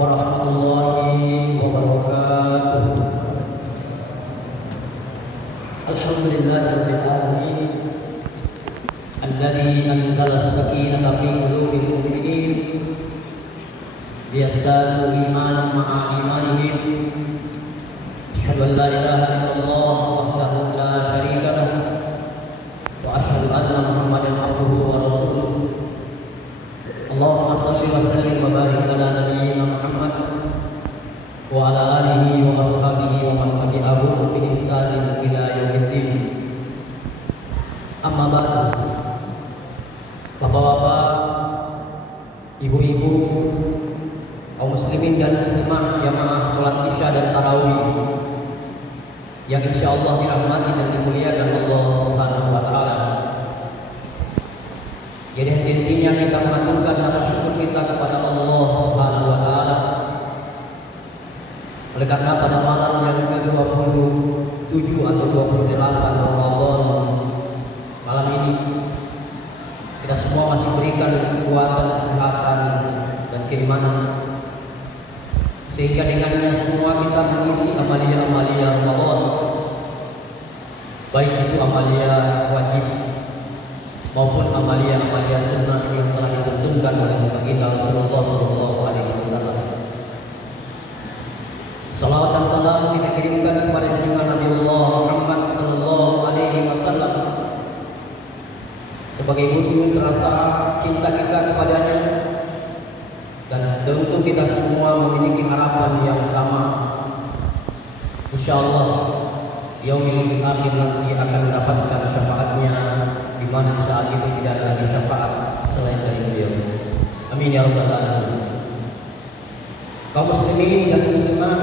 warahmatullahi wabarakatuh. Alhamdulillahirabbil alamin alladzi anzala as-sakinata fi qulubil mu'minin liyazdadu imanan ma'a imanihim. Asyhadu an la ilaha illallah wahdahu la syarika lahu wa asyhadu anna Muhammadan abduhu wa rasuluh. Allahumma shalli wa sallim wa barik ala nabiyyina Muhammad wa ala alihi wa ashabihi wa man tabi'ahum bi ihsanin ila yaumiddin. Amma ba'du. Bapak-bapak, ibu-ibu, kaum muslimin dan muslimah jamaah salat Isya dan tarawih yang insyaallah dirahmati dan dimuliakan Allah Subhanahu wa taala. Jadi intinya kita mengaturkan rasa syukur kita kepada Allah Subhanahu wa taala. Oleh karena pada malam yang ke-27 atau 28 Ramadan malam ini kita semua masih berikan kekuatan, kesehatan dan keimanan, sehingga dengannya semua kita mengisi amalia-amalia Ramadan, baik itu amalia wajib maupun amalia-amalia sunnah yang telah ditentukan oleh baginda Rasulullah sallallahu alaihi wasallam. Salawat dan salam kita kirimkan kepada junjungan Nabi Allah Muhammad sallallahu alaihi wasallam sebagai bukti rasa cinta kita kepadanya, dan tentu kita semua memiliki harapan yang sama. Insyaallah yaumil akhir nanti akan mendapatkan syafaatnya, di mana saat itu tidak ada lagi syafaat selain dari beliau. Amin ya rabbal alamin. Kaum muslimin dan muslimah,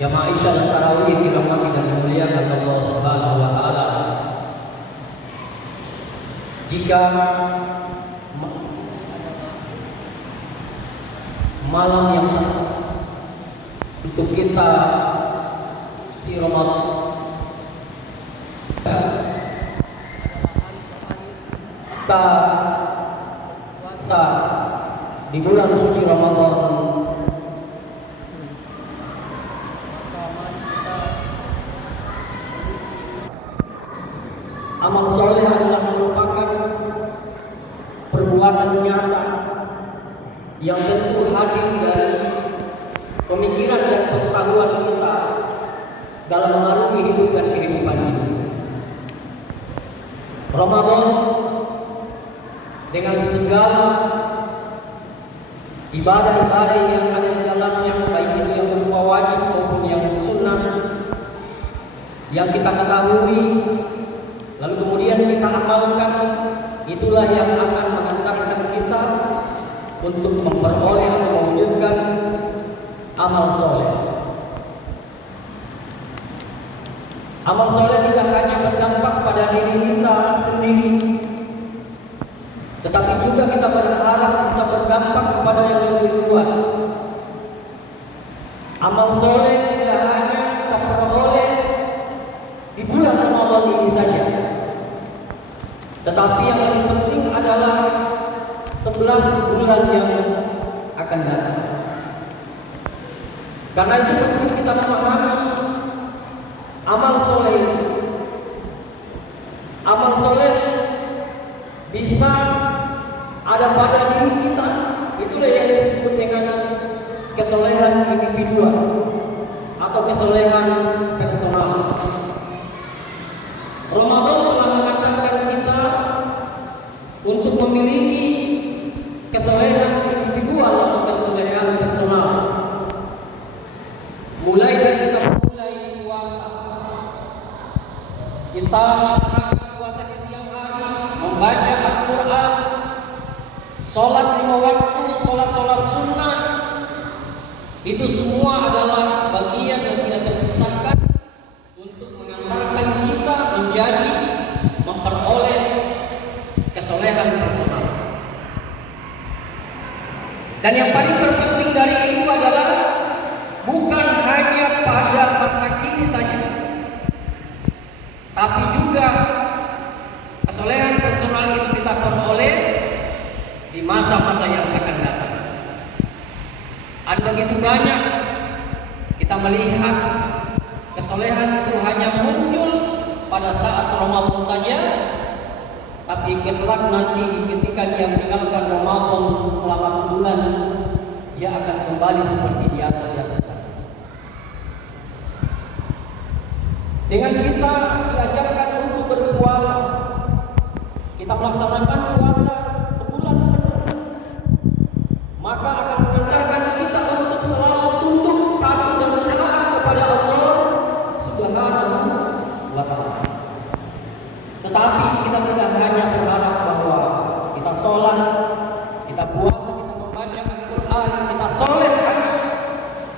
jamaah Isya dan tarawih yang dirahmati dan dimuliakan Allah Subhanahu wa taala. Jika malam yang untuk kita di Ramadan kita puasa di bulan suci Ramadan, amal soleh adalah merupakan perbuatan nyata yang tentu hadir dari pemikiran dan pengetahuan kita dalam mengarungi hidup dan kehidupan ini. Ramadan dengan segala ibadah-ibadah yang ada di dalamnya, baik itu yang berupa wajib maupun yang sunnah, yang kita ketahui lalu kemudian kita amalkan, itulah yang akan mengantarkan kita untuk memperoleh atau mewujudkan amal soleh. Amal soleh tidak hanya berdampak pada diri kita sendiri, tetapi juga kita berharap bisa berdampak kepada yang lebih luas. Amal soleh tidak hanya kita peroleh di bulan Ramadan ini saja, tetapi yang lebih penting adalah 11 bulan yang akan datang. Karena itu penting kita memahami amal soleh. Amal soleh bisa ada pada diri kita. Itulah yang disebut dengan kesolehan individual atau kesolehan personal. Ramadan telah mengantarkan kita untuk memiliki kesolehan individual atau kesolehan personal. Mulai dari kita mulai puasa, kita melaksanakan puasa di siang hari, membaca Al-Quran, sholat 5 waktu, sholat sunnah, itu semua adalah bagian yang tidak terpisahkan untuk mengantarkan kita menjadi memperoleh kesolehan personal. Dan yang paling terpenting dari itu adalah bukan hanya pada masa kini saja, tapi juga kesolehan personal itu kita peroleh di masa-masa yang akan datang. begitu banyak kita melihat kesolehan itu hanya muncul pada saat Ramadan saja, tapi kelak nanti ketika dia meninggalkan Ramadan selama sebulan, dia akan kembali seperti biasa-biasa saja. Dengan kita diajarkan untuk berpuasa, kita melaksanakan puasa sebulan penuh, maka akan mengantarkan kita untuk selalu tunduk patuh dan taat kepada Allah Subhanahu wa Ta'ala. Tetapi kita tidak hanya berharap bahwa kita sholat, kita puasa, kita membaca Al-Quran, kita soleh hanya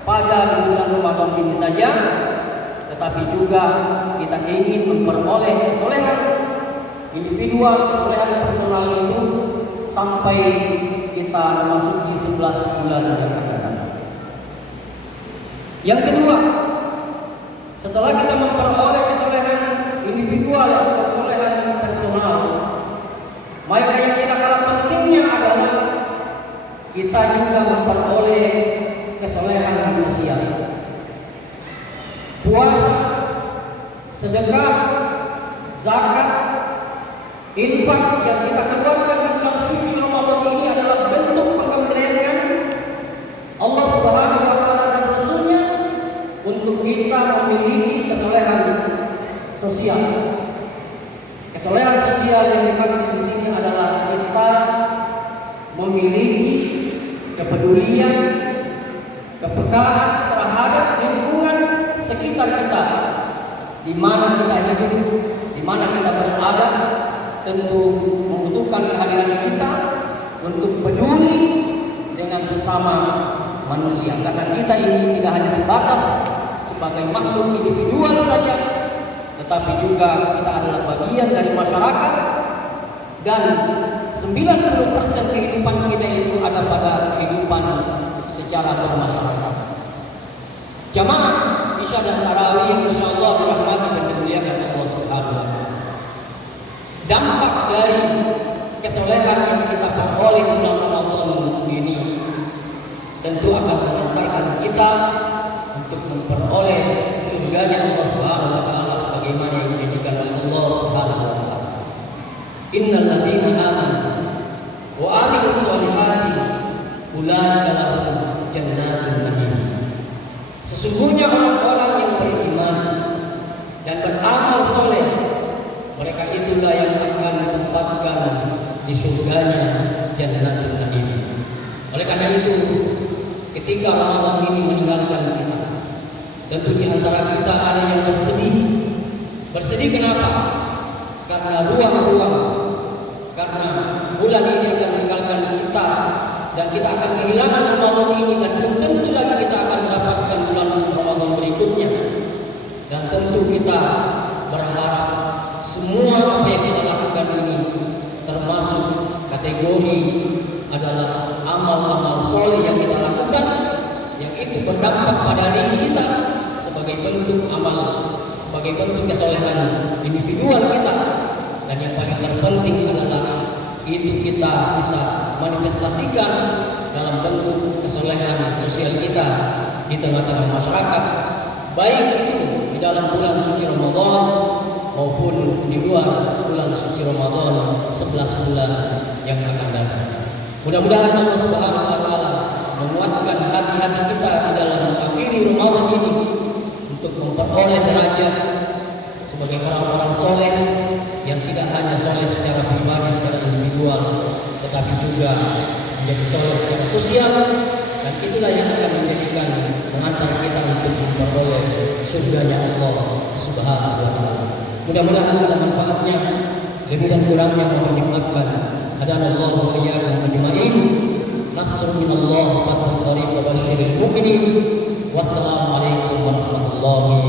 pada bulan Ramadan ini saja, tetapi juga kita ingin memperoleh kesolehan individual, kesolehan personal itu sampai kita memasuki 11 bulan yang akan datang. Yang kedua, setelah kita memperoleh kesolehan individual atau kesolehan personal, maka yang tidak kalah pentingnya adalah kita juga memperoleh kesolehan sosial. Puasa, sedekah, zakat, infak yang kita keluarkan di bulan suci Ramadan ini adalah bentuk pengembalian Allah Subhanahu wa Ta'ala dan Rasulnya untuk kita memiliki kesolehan sosial. Kesolehan sosial yang dimaksud di sini adalah kita memiliki kepedulian, kepekaan terhadap lingkungan sekitar kita, di mana kita hidup, di mana kita berada. Tentu membutuhkan kehadiran kita untuk peduli dengan sesama manusia, karena kita ini tidak hanya sebatas sebagai makhluk individual saja, tetapi juga kita adalah bagian dari masyarakat, dan 90% kehidupan kita itu ada pada kehidupan secara bermasyarakat. Jamaah Isya dan Tarawih yang insyaallah dirahmati dan dimuliakan Allah Subhanahu wa Ta'ala. Dampak dari kesolehan yang kita peroleh di bulan Ramadan ini tentu akan mengantarkan kita untuk memperoleh surganya Allah Subhanahu wa Ta'ala sebagaimana yang dijanjikan oleh Allah Subhanahu wa Ta'ala. Innal ladzina amanu wa 'amilus shalihati ulaika lahum jannatun na'im. Sesungguhnya orang-orang yang beriman dan beramal soleh, mereka itulah yang akan ditempatkan di surganya Jannatul Na'im. Oleh karena itu, ketika Ramadan ini meninggalkan kita, tentu di antara kita ada yang bersedih. Bersedih kenapa? Karena ruang-ruang, karena bulan ini akan meninggalkan kita, dan kita akan kehilangan Ramadan ini, dan belum tentu lagi kita akan mendapatkan bulan Ramadan berikutnya. Dan tentu kita berharap semua apa yang kita lakukan ini termasuk kategori adalah amal-amal soleh yang kita lakukan, yang itu berdampak pada diri kita sebagai bentuk amal, sebagai bentuk kesolehan individual kita. Dan yang paling terpenting adalah itu kita bisa manifestasikan dalam bentuk kesolehan sosial kita di tengah-tengah masyarakat, baik itu di dalam bulan suci Ramadan maupun di luar bulan suci Ramadan 11 bulan yang akan datang. Mudah-mudahan Allah Subhanahu wa Ta'ala menguatkan hati-hati kita di dalam mengakhiri Ramadan ini untuk memperoleh derajat sebagai orang-orang soleh yang tidak hanya soleh secara pribadi, secara individual, tetapi juga menjadi soleh secara sosial, dan itulah yang akan menjadikan mengantar kita untuk memperoleh surganya Allah Subhanahu wa Ta'ala. Mudah-mudahan ada manfaatnya, lebih dan kurangnya mohon dimaafkan. Hadanallahu wa iyyakum ajma'in. Nasrun minallah wa fathun qarib wa basyiril mu'minin. Wassalamu alaikum warahmatullahi